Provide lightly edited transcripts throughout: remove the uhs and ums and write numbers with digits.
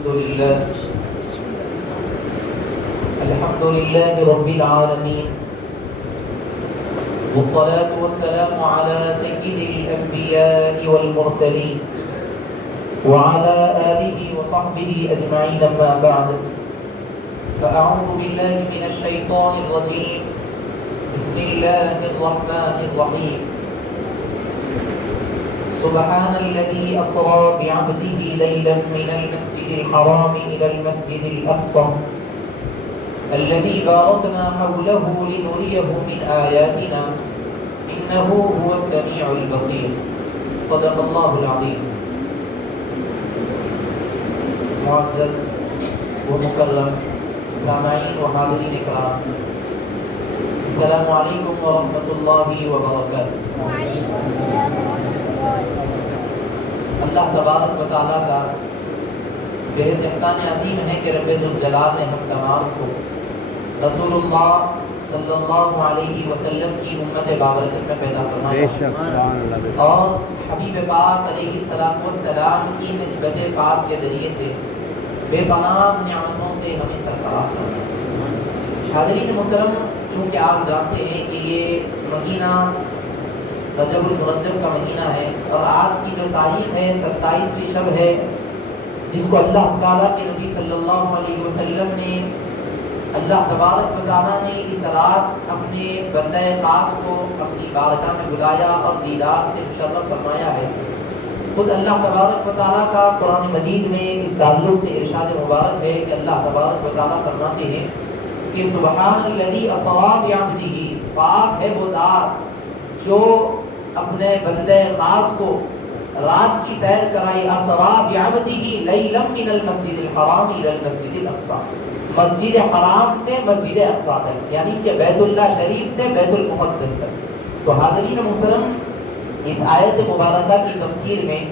الحمد لله رب العالمين، والصلاة والسلام على سيد الأنبياء والمرسلين وعلى آله وصحبه أجمعين، أما بعد، فأعوذ بالله من الشيطان الرجيم. بسم الله الرحمن الرحيم. سبحان الذي أسرى بعبده ليلا من المسجد الحرام إلى المسجد الأقصى الذي باركنا حوله لنريه من آياتنا إنه هو السميع البصير. صدق الله العظيم. معزز و مکرم سامعین و حاضرین اکرام، السلام علیکم ورحمۃ اللہ وبرکاتہ۔ اللہ تبارک و تعالیٰ کا بہت احسان عظیم ہے کہ رب ذوالجلال نے ہم تمام کو رسول اللہ صلی اللہ علیہ وسلم کی امت بابرکت میں پیدا فرمایا اور حبیب پاک علیہ السلام کی نسبت پاک کے ذریعے سے بے پناہ نعمتوں سے ہمیں سرفراز فرمایا۔ حاضرین محترم، چونکہ آپ جانتے ہیں کہ یہ مہینہ رجب المرجب کا مہینہ ہے اور آج کی جو تاریخ ہے 27ویں شب ہے، جس کو اللہ تعالیٰ کے نبی صلی اللہ علیہ وسلم نے اللہ تبارک و تعالیٰ نے اس رات اپنے بندہ خاص کو اپنی بارگاہ میں بلایا اور دیدار سے مشرف فرمایا ہے۔ خود اللہ تبارک و تعالیٰ کا قرآن مجید میں اس تعلق سے ارشاد مبارک ہے کہ اللہ تبارک و تعالیٰ فرماتے ہیں کہ سبحان الذی اسری بعبدہ، پاک ہے وہ ذات جو اپنے بندہ خاص کو رات کی سیر کرائی، اسری بعبدہ لیلا من المسجد الحرام الی المسجد الاقصی، مسجد حرام سے مسجد اقصی تک، یعنی کہ بیت اللہ شریف سے بیت المقدس تک۔ تو حاضرین محترم، اس آیت مبارکہ کی تفسیر میں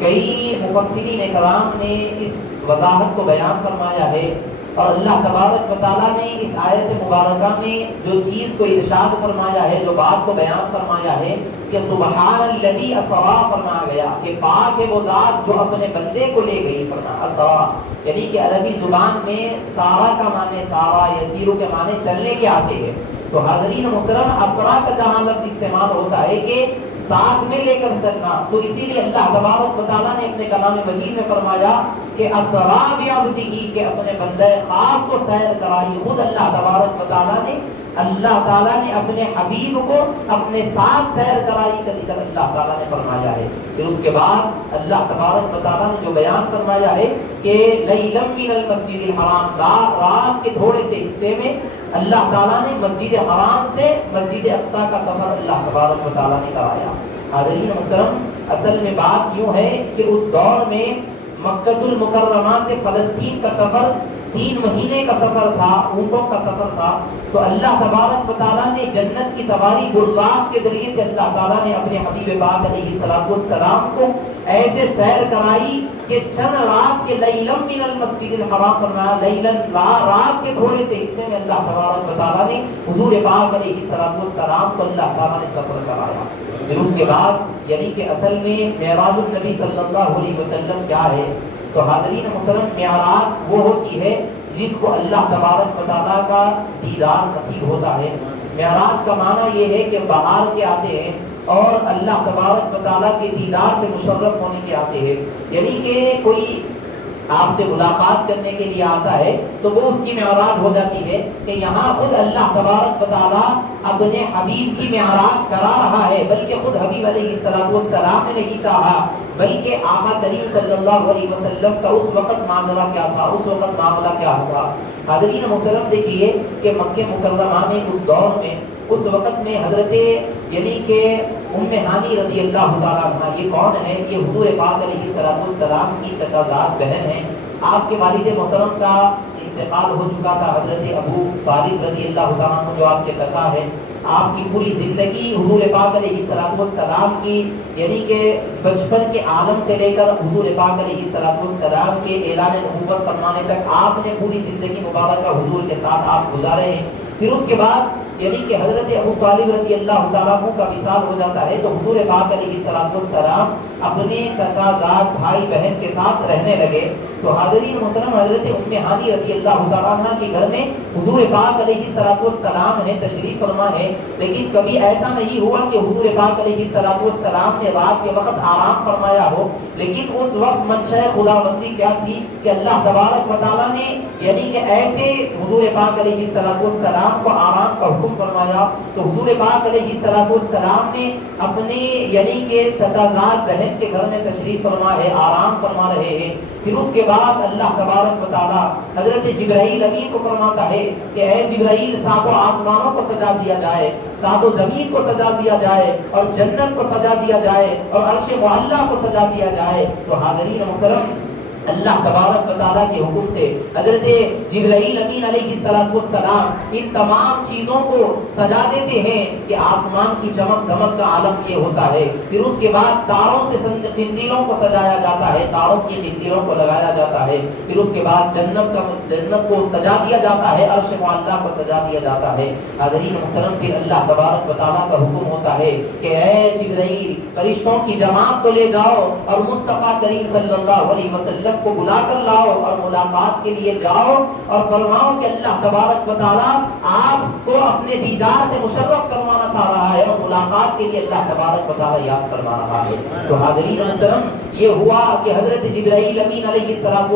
کئی مفسرین کرام نے اس وضاحت کو بیان فرمایا ہے اور اللہ تبارک و تعالیٰ نے اس آیت مبارکہ میں جو چیز کو ارشاد فرمایا ہے، جو بات کو بیان فرمایا ہے کہ سبحان الذی اسری فرمایا گیا کہ پاک ہے وہ ذات جو اپنے بندے کو لے گئی، فرمایا اسری، یعنی کہ عربی زبان میں سارا کا معنی سارا، یسیرو کے معنی چلنے کے آتے ہیں۔ تو حاضرین محترم، اسرا کا جہاں لفظ استعمال ہوتا ہے کہ ساتھ میں لے کر چلنا، تو اسی لیے اللہ تبارک و تعالیٰ نے اپنے کلام مجید میں فرمایا کہ اسرا بعبدہ، کہ اپنے بندہ خاص کو سیر کرائی۔ خود اللہ تبارک و تعالیٰ نے اپنے حبیب کو اپنے ساتھ سیر کرائی کر اللہ تعالیٰ نے فرمایا ہے۔ پھر اس کے بعد اللہ تبارک و تعالیٰ نے جو بیان فرمایا ہے کہ لیلا من المسجد الحرام، رات کے تھوڑے سے حصے میں اللہ تعالیٰ نے مسجد حرام سے مسجد اقصی کا سفر اللہ تبارک و تعالیٰ نے کرایا۔ حاضرین محترم، اصل میں بات یوں ہے کہ اس دور میں مکہ المکرمہ سے فلسطین کا سفر 3 مہینے کا سفر تھا، اونٹوں کا سفر تھا۔ تو اللہ تبارک و تعالیٰ نے جنت کی سواری براق کے ذریعے سے اللہ تعالیٰ نے اپنے حبیب پاک علیہ السلام کو ایسے سیر کرائی کہ چند رات کے لیلا من المسجد الحرام فرمایا، لیلا رات کے تھوڑے سے حصے میں اللہ تبارک و تعالیٰ نے حضور پاک علیہ السلام کو اللہ تعالیٰ نے سفر کرایا۔ پھر اس کے بعد یعنی کہ اصل میں معراج النبی صلی اللہ علیہ وسلم کیا ہے؟ تو حاضرین محترم، معراج وہ ہوتی ہے جس کو اللہ تبارک و تعالیٰ کا دیدار نصیب ہوتا ہے۔ معراج کا معنی یہ ہے کہ باہر کے آتے ہیں اور اللہ تبارک و تعالیٰ کے دیدار سے مشرف ہونے کے آتے ہیں، یعنی کہ کوئی آپ سے ملاقات کرنے کے لیے آتا ہے تو وہ اس کی معراج ہو جاتی ہے کہ یہاں خود اللہ تبارک و تعالیٰ اپنے حبیب کی معراج کرا رہا ہے، بلکہ خود حبیب علیہ السلام نے نہیں چاہا، بلکہ آقا کریم صلی اللہ علیہ وسلم کا اس وقت معاملہ کیا تھا، اس وقت معاملہ کیا ہوا۔ حاضرین محترم، دیکھیے کہ مکہ مکرمہ میں اس دور میں اس وقت میں حضرت یعنی کہ ام ہانی رضی اللہ تعالیٰ عنہ، یہ کون ہے؟ یہ حضور پاک علیہ السلام کی چچا زاد بہن ہیں۔ آپ کے والد محترم کا انتقال ہو چکا تھا، حضرت ابو طالب رضی اللہ تعالیٰ عنہ جو آپ کے چچا ہیں۔ آپ کی پوری زندگی حضور پاک علیہ السلام کی یعنی کہ بچپن کے عالم سے لے کر حضور پاک علیہ السلام کے اعلان نبوت فرمانے تک آپ نے پوری زندگی مبارکہ حضور کے ساتھ آپ گزارے ہیں۔ پھر اس کے بعد یعنی کہ حضرت ابو طالب رضی اللہ تعالیٰ عنہ کا وصال ہو جاتا ہے تو حضور پاک علیہ السلام اپنے چچا زاد بھائی بہن کے ساتھ رہنے لگے. تو حاضرین محترم حضرت ام ہانی رضی اللہ تعالیٰ عنہ کے گھر میں حضور پاک علیہ السلام ہے، تشریف فرما ہے. لیکن کبھی ایسا نہیں ہوا کہ حضور پاک علیہ السلام نے رات کے وقت آرام فرمایا ہو. لیکن اس وقت منشاء خداوندی کیا تھی کہ اللہ تبارک و تعالیٰ نے یعنی کہ ایسے حضور پاک علیہ السلام کو آرام کا حکم فرمایا. تو حضور پاک علیہ السلام نے اپنے یعنی کہ چچا زاد بہن کے گھر میں تشریف فرما ہے، آرام فرما رہے ہیں. پھر اس کے بعد اللہ تبارک و تعالیٰ حضرت جبرائیل امین کو فرماتا ہے کہ اے جبرائیل ساتوں آسمانوں کو سجا دیا جائے، ساتوں زمین کو سجا دیا جائے، اور جنت کو سجا دیا جائے، اور عرش معلیٰ کو سجا دیا جائے. تو حاضرین محترم اللہ تبارک و تعالیٰ کے حکم سے حضرت جبرائیل امین علیہ السلام ان تمام چیزوں کو سجا دیتے ہیں کہ آسمان کی چمک دمک کا عالم یہ ہوتا ہے. پھر اس کے بعد تاروں سے قندیلوں کو سجایا جاتا ہے، تاروں کی قندیلوں کو لگایا جاتا ہے. پھر اس کے بعد جنت کو سجا دیا جاتا ہے، عرش معلیٰ کو سجا دیا جاتا ہے. حاضرین محترم پھر اللہ تبارک و تعالیٰ کا حکم ہوتا ہے کہ اے جبرائیل فرشتوں کی جماعت کو لے جاؤ اور مصطفیٰ کریم صلی اللہ علیہ وسلم کو بلا کر لاؤ اور ملاقات کے لیے جاؤ اور فرماؤ کہ اللہ تبارک و تعالیٰ آپ کو اپنے دیدار سے مشرف کروانا چاہ رہا ہے اور ملاقات کے لیے اللہ تبارک و تعالیٰ یاد فرما رہا ہے. تو حاضرین محترم یہ ہوا کہ حضرت جبرائیل امین علیہ السلام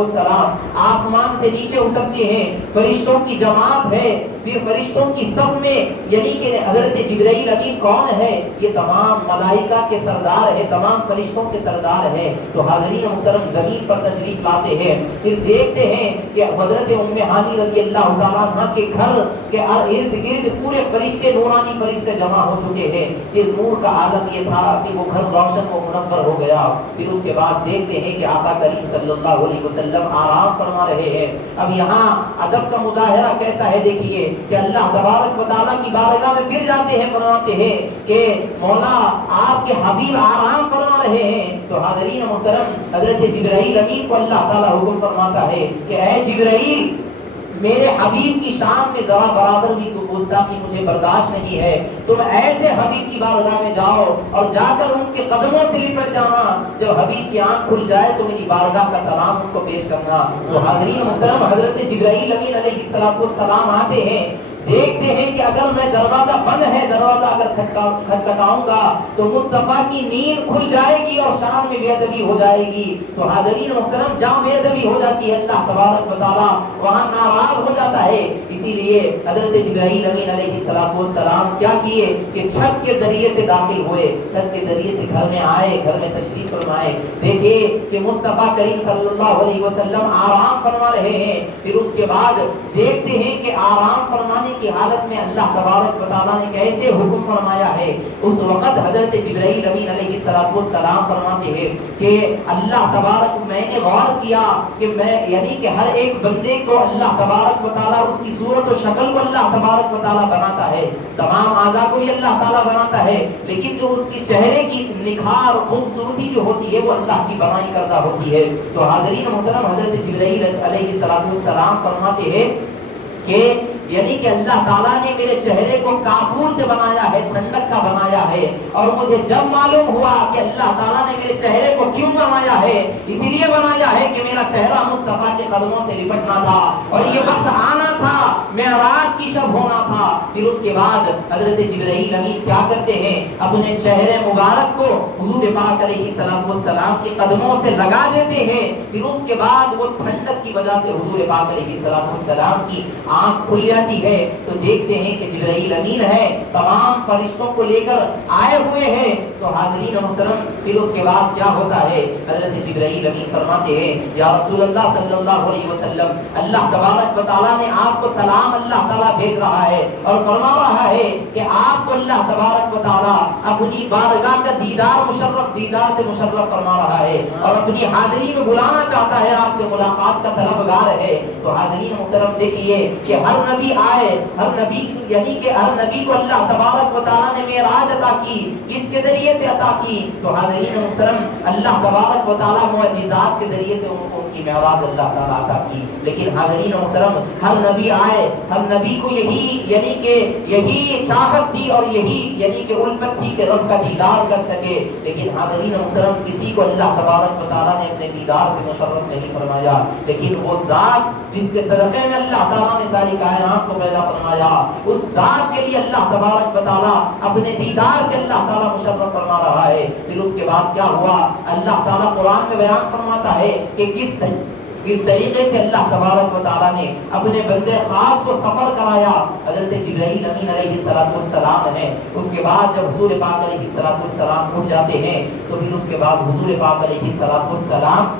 آسمان سے نیچے اترتے ہیں، فرشتوں کی جماعت ہے. پھر فرشتوں کی صف میں یعنی کہ حضرت جبرائیل امین کون ہے؟ یہ تمام ملائکہ کے سردار ہے، تمام فرشتوں کے سردار ہے. تو حاضرین محترم زمین پر تشریف لاتے ہیں. پھر دیکھتے ہیں کہ حضرت ام ہانی رضی اللہ تعالیٰ عنہ کے گھر کے ارد گرد پورے فرشتے نورانی فرشتے جمع ہو چکے ہیں. پھر نور کا عالم یہ تھا کہ وہ گھر روشن و منور ہو گیا. پھر اس کے بعد دیکھتے ہیں کہ آقا کریم صلی اللہ علیہ وسلم آرام فرما رہے ہیں. اب یہاں ادب کا مظاہرہ کیسا ہے دیکھیے کہ اللہ تبارک و تعالیٰ کی بارگاہ میں پھر جاتے ہیں، فرماتے ہیں کہ مولا آپ کے حبیب آرام فرما رہے ہیں. تو حاضرین محترم حضرت جبرائیل امین کو اللہ تعالیٰ حکم فرماتا ہے کہ اے جبرائیل میرے حبیب کی شان میں ذرا برابر بھی کوئی گستاخی مجھے برداشت نہیں ہے. تم ایسے حبیب کی بارگاہ میں جاؤ اور جا کر ان کے قدموں سے لپٹ جانا. جب حبیب کی آنکھ کھل جائے تو میری بارگاہ کا سلام ان کو پیش کرنا. تو حاضرین محترم حضرت جبرائیل امین علیہ السلام آتے ہیں، دیکھتے ہیں کہ اگر میں دروازہ بند ہے، دروازہ اگر کھٹکھٹاؤں گا تو مصطفیٰ کی نیند کھل جائے گی اور شان میں بے ادبی ہو جائے گی. تو حاضرین محترم جہاں بے ادبی ہو جاتی ہے اللہ تبارک و تعالیٰ وہاں ناراض ہو جاتا ہے. اسی لیے حضرت جبرائیل امین علیہ السلام کیا کیے کہ چھت کے ذریعے سے داخل ہوئے، چھت کے ذریعے سے گھر میں آئے، گھر میں تشریف فرمائے. دیکھے کہ مصطفیٰ کریم صلی اللہ علیہ وسلم آرام فرما رہے ہیں. پھر اس کے بعد دیکھتے ہیں کہ آرام فرمانے کی حالت میں اللہ تبارک و تعالیٰ نے کیسے حکم فرمایا ہے. اس وقت حضرت جبرائیل امین علیہ السلام فرماتے ہیں کہ اللہ تبارک میں نے غور کیا کہ میں یعنی کہ ہر ایک بندے کو اللہ تبارک و تعالیٰ اس کی صورت و شکل کو اللہ تبارک و تعالیٰ بناتا ہے، تمام اعضاء کو بھی اللہ تعالیٰ بناتا ہے، لیکن جو اس کی چہرے کی نکھار خوبصورتی جو ہوتی ہے وہ اللہ کی بنائی کردہ ہوتی ہے. تو حاضرین محترم حضرت جبرائیل علیہ السلام فرماتے ہیں کہ یعنی کہ اللہ تعالیٰ نے میرے چہرے کو کافور سے بنایا ہے، ٹھنڈک کا بنایا ہے. اور مجھے جب معلوم ہوا کہ اللہ تعالیٰ نے میرے چہرے کو کیوں بنایا ہے، اسی لیے بنایا ہے کہ میرا چہرہ مصطفیٰ کے قدموں سے لپٹنا تھا اور یہ وقت آنا تھا، معراج کی شب ہونا تھا. پھر اس کے بعد حضرت جبرائیل امین کیا کرتے ہیں، اپنے چہرے مبارک کو حضور پاک علیہ السلام کے قدموں سے لگا دیتے ہیں. پھر اس کے بعد وہ ٹھنڈک کی وجہ سے حضور پاک علیہ السلام کی آنکھ کھل جاتی ہے. تو دیکھتے ہیں کہ جبرائیل امین ہے، تمام فرشتوں کو لے کر آئے ہوئے ہیں. تو حاضرین محترم پھر اس کے بعد کیا ہوتا ہے، حضرت جبرائیل امین فرماتے ہیں یا رسول اللہ صلی اللہ علیہ وسلم اللہ تبارک و تعالیٰ نے آپ کو سلام اللہ تعالیٰ بھیج رہا ہے اور فرما رہا ہے کہ آپ کو اللہ تبارک و تعالیٰ اپنی بارگاہ کا دیدار سے مشرف فرما رہا ہے اور اپنی حاضری میں بلانا چاہتا ہے، آپ سے ملاقات کا طلبگار ہے. تو حاضرین محترم دیکھیے کہ ہر نبی آئے، ہر نبی یعنی کہ ہر نبی کو اللہ تبارک و تعالیٰ نے معراج عطا کی، کس کے ذریعے سے عطا کی. تو حاضرین محترم اللہ تبارک و تعالیٰ معجزات کے ذریعے سے کو ان کی معراج اللہ تعالیٰ عطا کی. لیکن حاضرین محترم ہر نبی آئے, ہر نبی کو یہی چاہت تھی اور یہی کہ الفت تھی کہ رب کا دیدار کر سکے. لیکن حاضرین محترم کسی کو اللہ تبارک و تعالیٰ نے اپنے دیدار سے مشرف نہیں فرمایا. لیکن وہ ذات جس کے صدقے میں اللہ تعالیٰ نے ساری کائنات کو پیدا فرمایا, اس ذات کے لیے اللہ تبارک و تعالیٰ اپنے دیدار سے اللہ تعالیٰ مشرف فرما رہا ہے. پھر اس کے بعد کیا ہوا؟ اللہ تعالیٰ قرآن میں بیان فرماتا ہے کہ کس طریقے سے اللہ تبارک و تعالیٰ نے اپنے بندے خاص کو سفر کرایا. حضرت جبرائیل امین علیہ السلام ہے. اس کے بعد جب حضور پاک علیہ السلام اٹھ جاتے ہیں تو پھر اس کے بعد حضور پاک علیہ السلام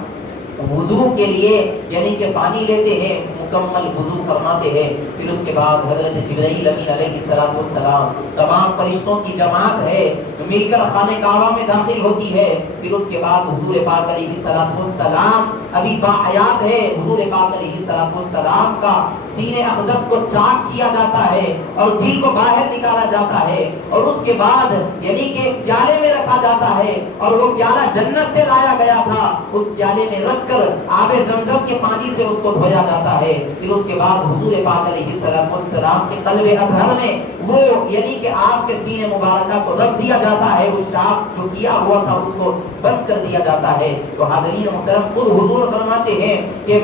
وضو کے لیے یعنی کہ پانی لیتے ہیں, مکمل وضو فرماتے ہیں. پھر اس کے بعد حضرت جبرائیل امین علیہ السلام تمام فرشتوں کی جماعت ہے مل کر خانہ کعبہ میں داخل ہوتی ہے. پھر اس کے بعد حضور پاک علیہ السلام ابھی باحیات ہے, حضور پاک علیہ السلام کا سینے اقدس کو چاک کیا جاتا ہے اور دل کو باہر نکالا جاتا ہے, اور اس کے بعد یعنی کہ پیالے میں رکھا جاتا ہے, اور وہ پیالہ جنت سے لایا گیا تھا, اس پیالے میں رکھ کر آب زمزم کے پانی سے اس کو دھویا جاتا ہے. پھر اس کے بعد حضور پاک علیہ السلام کے قلب اطہر میں وہ یعنی کہ آپ کے سینے مبارکہ کو رکھ دیا جاتا ہے, اس چاک جو کیا ہوا تھا اس کو بند کر دیا جاتا ہے. تو حاضرین محترم خود حضور فرماتے ہیں کہ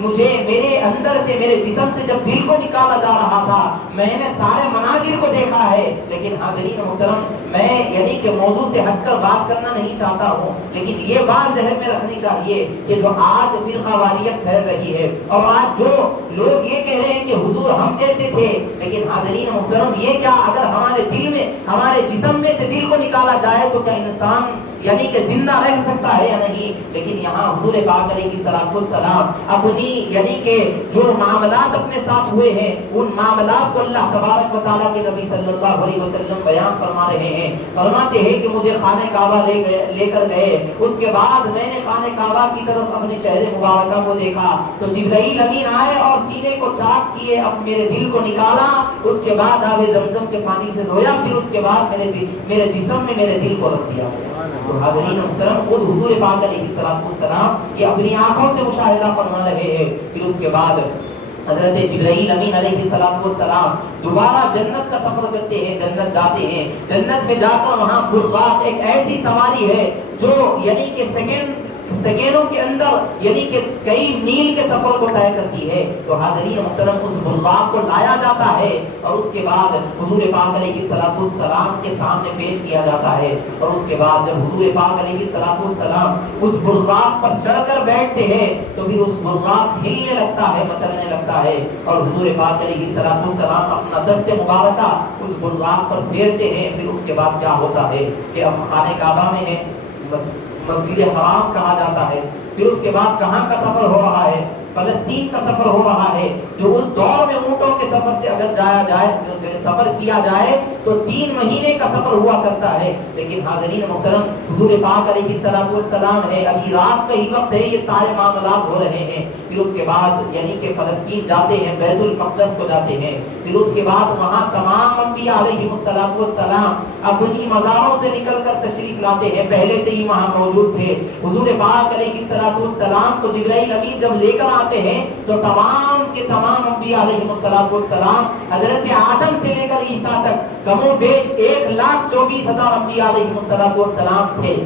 مجھے میرے اندر سے میرے جسم سے جب دل کو نکالا جا رہا تھا میں نے سارے مناظر کو دیکھا ہے. لیکن حاضرین محترم میں یعنی کہ موضوع سے ہٹ کر بات کرنا نہیں چاہتا ہوں, لیکن یہ بات ذہن میں رکھنی چاہیے کہ جو آج فرقہ واریت پھیل رہی ہے اور آج جو لوگ یہ کہہ رہے ہیں کہ حضور ہم جیسے تھے, لیکن حاضرین محترم یہ کیا اگر ہمارے دل میں ہمارے جسم میں سے دل کو نکالا جائے تو کیا انسان یعنی کہ زندہ رہ سکتا ہے یا نہیں؟ لیکن یہاں حضور پاک علیہ السلام اپنی یعنی کہ جو معاملات اپنے ساتھ ہوئے ہیں ان معاملات کو اللہ تبارک و تعالیٰ کے نبی صلی اللہ علیہ وسلم بیان فرما رہے ہیں. فرماتے ہیں کہ مجھے خانہ کعبہ لے کر گئے, اس کے بعد میں نے خانہ کعبہ کی طرف اپنے چہرے مبارکہ کو دیکھا تو جبرائیل امین آئے اور سینے کو چاک کیے, اب میرے دل کو نکالا, اس کے بعد آب زمزم کے پانی سے دھویا, پھر اس کے بعد میرے جسم میں میرے دل کو رکھ دیا. تو حاضرین محترم خود حضور پاک علیہ السلام یہ اپنی آنکھوں سے مشاہدہ فرما رہے ہیں. پھر اس کے بعد حضرت جبرائیل امین علیہ السلام دوبارہ جنت کا سفر کرتے ہیں, جنت جاتے ہیں. جنت میں جا کر وہاں برقات ایک ایسی سواری ہے جو یعنی کہ سیکنڈوں کے اندر یعنی کہ کئی میل کے سفر کو طے کرتی ہے. تو حاضرین محترم اس برقات کو لایا جاتا ہے اور اس کے بعد حضور پاک علیہ السلام کے سامنے پیش کیا جاتا ہے. اور اس کے بعد جب حضور پاک علیہ السلام اس برقات پر چڑھ کر بیٹھتے ہیں تو پھر اس برقات ہلنے لگتا ہے, مچلنے لگتا ہے, اور حضور پاک علیہ السلام اپنا دست مبارکہ اس برقات پر پھیرتے ہیں. پھر اس کے بعد کیا ہوتا ہے کہ اب خانہ کعبہ میں ہے, مسجد حرام کہا جاتا ہے. پھر اس کے بعد کہاں کا سفر ہو رہا ہے؟ فلسطین کا سفر ہو رہا ہے, جو اس دور میں اونٹوں کے سفر سے اگر سفر کیا جائے تو 3 مہینے کا سفر ہوا کرتا ہے. لیکن حاضرین محترم حضور پاک علیہ السلام ہے, ابھی رات کا ہی وقت ہے, یہ سارے معاملات ہو رہے ہیں. پھر اس کے بعد یعنی کہ فلسطین جاتے ہیں, بیت المقدس کو جاتے ہیں. پھر اس کے بعد وہاں تمام انبیاء علیہ السلام اپنی مزاروں سے نکل کر تشریف لاتے ہیں, پہلے سے ہی وہاں موجود تھے. حضور پاک علیہ السلام کو جبرائیل امین جب لے کر آتے ہیں تو تمام کے تمام انبیاء علیہ السلام حضرت آدم سے لے کر عیسیٰ تک کم و بیش 1,24,000 انبیاء علیہ السلام تھے.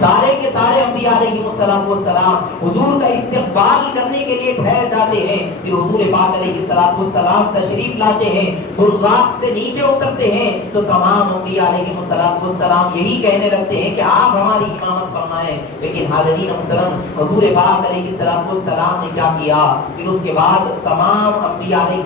سارے کے سارے انبیاء علیہ السلام حضور کا استقبال کرنے کے لیے ٹھہر جاتے ہیں. پھر حضور پاک علیہ السلام تشریف لاتے ہیں, برقات سے نیچے اترتے ہیں تو تمام انبیاء علیہ السلام یہی کہنے لگتے ہیں کہ آپ ہماری امامت فرمائیں. لیکن حاضرین محترم حضور پاک علیہ السلام نے کیا کیا؟ پھر اس کے بعد تمام انبیاء علیہ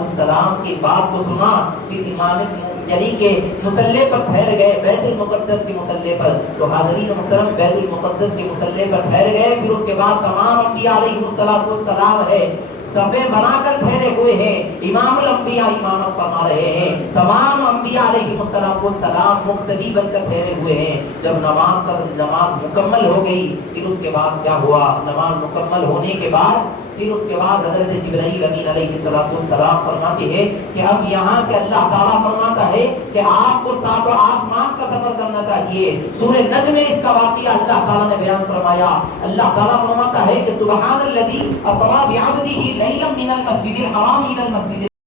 السلام کی بات کو سنا. پھر امامت یعنی کہ مصلی پر ٹھہر گئے, بیت المقدس کے مصلی پر. تو حاضرین محترم بیت المقدس کے مصلی پر ٹھہر گئے. پھر اس کے بعد تمام انبیاء علیہ السلام ہے صفے بنا کر ٹھہرے ہوئے ہیں, امام الانبیاء امامت فرما رہے ہیں. تمام انبیاء علیہ السلام مقتدی بن کر ٹھہرے ہوئے ہیں. جب نماز مکمل ہو گئی پھر اس کے بعد کیا ہوا؟ نماز مکمل ہونے کے بعد پھر اس کے بعد حضرت جبرائیل امین علیہ السلام فرماتے ہیں کہ اب یہاں سے اللہ تعالیٰ فرماتا ہے کہ آپ کو سات آسمان کا سفر کرنا چاہیے. سورہ نجم میں اس کا واقعہ اللہ تعالیٰ نے بیان فرمایا. اللہ تعالیٰ فرماتا ہے کہ سبحان الذی اسری بعبدہ لیلا من المسجد الحرام الى المسجد